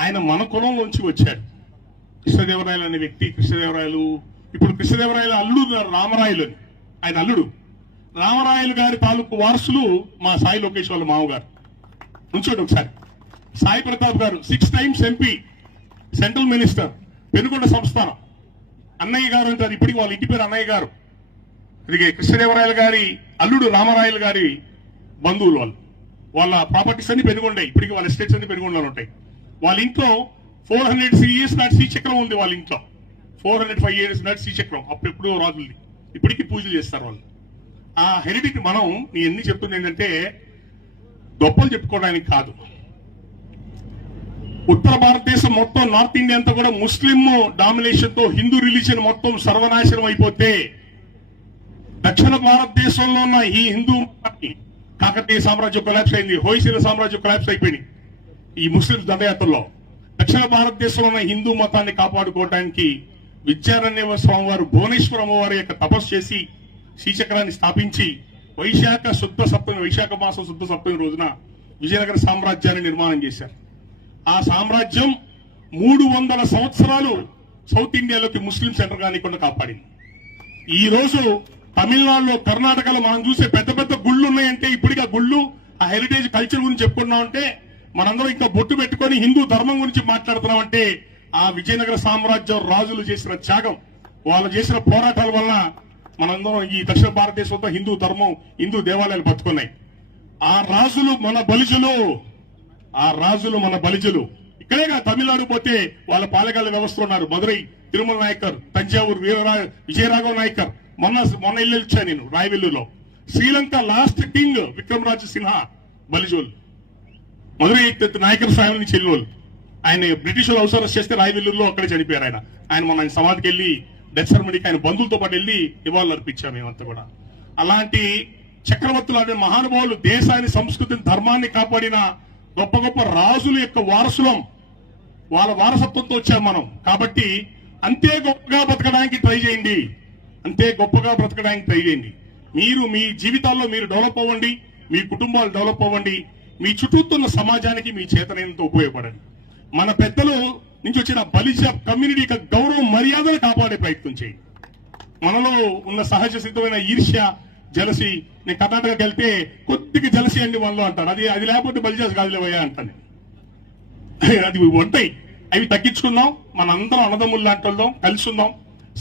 ఆయన మన కులంలోంచి వచ్చాడు. కృష్ణదేవరాయలు అనే వ్యక్తి, కృష్ణదేవరాయలు ఇప్పుడు కృష్ణదేవరాయలు అల్లుడు రామరాయలు అని, ఆయన అల్లుడు రామరాయలు గారి తాలూకు వారసులు మా సాయి లోకేష్ వాళ్ళ మామగారు. ఉంచోండి ఒకసారి. సాయి ప్రతాప్ గారు 6 times MP, central minister, Penukonda సంస్థానం. అన్నయ్య గారు అంటారు, ఇప్పటికి వాళ్ళ ఇంటి పేరు అన్నయ్య గారు. ఇది కృష్ణదేవరాయలు గారి అల్లుడు రామరాయలు గారి బంధువులు వాళ్ళు. వాళ్ళ ప్రాపర్టీస్ అన్ని పెనుగొండాయి, ఇప్పటికి వాళ్ళ ఎస్టేట్స్ అన్ని పెనుగొండలు ఉంటాయి. వాళ్ళ ఇంట్లో 400 years నాటి శ్రీచక్రం ఉంది. వాళ్ళ ఇంట్లో 405 years నాటి శ్రీచక్రం, అప్పుడెప్పుడు రాజుల్ని, ఇప్పటికీ పూజలు చేస్తారు వాళ్ళు. ఆ హెరిడిటీ మనం ఎన్ని చెప్తుంది ఏంటంటే గొప్పలు చెప్పుకోవడానికి కాదు. ఉత్తర భారతదేశం మొత్తం, నార్త్ ఇండియా అంతా కూడా ముస్లిం డామినేషన్ తో హిందూ రిలీజియన్ మొత్తం సర్వనాశనం అయిపోతే, దక్షిణ భారతదేశంలో ఉన్న ఈ హిందూ కాకతీయ సామ్రాజ్యం కొలాప్స్ అయింది, హోయసల సామ్రాజ్యం కొలాప్స్ అయిపోయింది ఈ ముస్లిం దండయాత్రలో. దక్షిణ భారతదేశంలో ఉన్న హిందూ మతాన్ని కాపాడుకోవడానికి విద్యారణ్య స్వామి వారు భువనేశ్వర అమ్మవారి యొక్క తపస్సు చేసి శ్రీచక్రాన్ని స్థాపించి వైశాఖ మాసం శుద్ధ సప్తమి రోజున విజయనగర సామ్రాజ్యాన్ని నిర్మాణం చేశారు. ఆ సామ్రాజ్యం 300 సంవత్సరాలు సౌత్ ఇండియాలోకి ముస్లిం సెంటర్ కానికుండా కాపాడింది. ఈ రోజు తమిళనాడులో, కర్ణాటకలో మనం చూసే పెద్ద పెద్ద గుళ్ళు ఉన్నాయంటే, ఇప్పటికీ ఆ గుళ్ళు, ఆ హెరిటేజ్ కల్చర్ గురించి చెప్పుకున్నామంటే, మనందరం ఇంకా బొట్టు పెట్టుకొని హిందూ ధర్మం గురించి మాట్లాడుతున్నామంటే, ఆ విజయనగర సామ్రాజ్యం రాజులు చేసిన త్యాగం, వాళ్ళు చేసిన పోరాటాల వల్ల మనందరం ఈ దక్షిణ భారతదేశంతో హిందూ ధర్మం, హిందూ దేవాలయాలు బతుకున్నాయి. ఆ రాజులు మన బలిజలు. ఇక్కడేగా తమిళనాడు పోతే వాళ్ళ పాలకాల వ్యవస్థ ఉన్నారు. మదురై తిరుమల నాయకర్, తంజావూరు విజయరాఘవ నాయకర్. మొన్న ఇల్లు ఇచ్చాను నేను రాయవెల్లూరులో. శ్రీలంక లాస్ట్ కింగ్ విక్రమరాజు సిన్హా బలిజోలు, మదురై నాయకర్ ఫ్యామిలీ నుంచి చెల్లినోళ్ళు. ఆయన బ్రిటిష్ వాళ్ళు హౌస్ అరెస్ట్ చేస్తే రాయవెల్లూరులో అక్కడే చనిపోయారు ఆయన. మన సమాధికి వెళ్ళి డెత్ సెరమనీకి ఆయన బంధువులతో పాటు వెళ్ళి నివాళులు అర్పించాం మేమంతా కూడా. అలాంటి చక్రవర్తులు, అనే మహానుభావులు, దేశాన్ని, సంస్కృతిని, ధర్మాన్ని కాపాడిన గొప్ప గొప్ప రాజుల యొక్క వారసులం. వాళ్ళ వారసత్వంతో వచ్చాం మనం. కాబట్టి అంతే గొప్పగా బ్రతకడానికి ట్రై చేయండి, మీరు మీ జీవితాల్లో మీరు డెవలప్ అవ్వండి, మీ కుటుంబాలు డెవలప్ అవ్వండి, మీ చుట్టూతున్న సమాజానికి మీ చేతనైనంత ఉపయోగపడండి. మన పెద్దలు నుంచి వచ్చిన బలిజ కమ్యూనిటీ యొక్క గౌరవం, మర్యాదలు కాపాడే ప్రయత్నం చేయండి. మనలో ఉన్న సహజ సిద్ధమైన ఈర్ష్య, జలసి, నేను కర్ణాటకకి వెళ్తే కొద్దిగా జలసి అండి మనలో అంటారు. అది లేకపోతే బలిజాస్ కాదులేవయ్యా అంటాను. అది ఉంటాయి, అవి తగ్గించుకుందాం. మనందరం అన్నదమ్ములు లాంటి వాళ్ళం, కలిసి ఉందాం.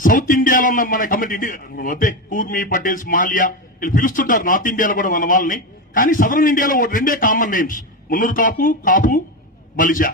సౌత్ ఇండియాలో ఉన్న మన కమ్యూనిటీ వద్దే, కూర్మి, పటేల్స్, మాలియా వీళ్ళు పిలుస్తుంటారు నార్త్ ఇండియాలో కూడా మన వాళ్ళని. కానీ సదరన్ ఇండియాలో రెండే కామన్ నేమ్స్, మున్నూరు కాపు, బలిజా.